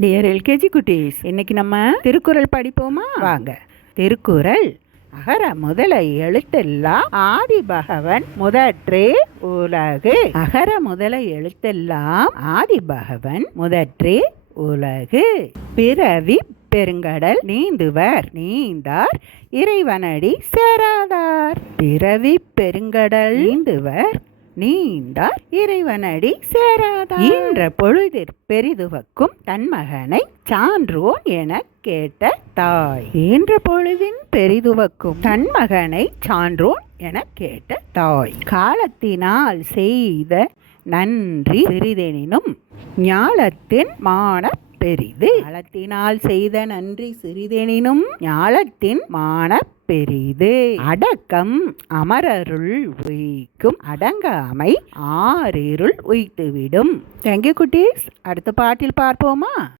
Dear LKG குட்டீஸ் இன்னைக்கு நம்ம திருக்குறள் படிப்போமா? வாங்க. திருக்குறள் அகர முதல எழுத்தெல்லாம் ஆதி பகவன் முதற்றே உலகு. அகர முதல எழுத்தெல்லாம் ஆதி பகவன் முதற்றே உலகு. பிறவி பெருங்கடல் நீந்துவர் நீந்தார். இறைவனடி சேராதார். பிறவி பெருங்கடல் நீந்துவர் நீண்டார் இறைவனடி சேராத? என்ற பொழுதிற் பெரிதுவக்கும் தன் மகனை சான்றோன் என கேட்ட தாய். என்ற பொழுதின் பெரிதுவக்கும் தன் மகனை சான்றோன் என கேட்ட தாய். காலத்தினால் செய்த நன்றி சிறிதெனினும் ஞாலத்தின் மான பெரிது. ஞாலத்தினால் செய்த நன்றி சிறிதெனினும் ஞாலத்தின் மான பெரிது. அடக்கம் அமரருள் உய்க்கும் அடங்காமை ஆறிருள் உய்த்துவிடும். தேங்க்யூ குட்டீஸ். அடுத்த பாட்டில் பார்ப்போமா?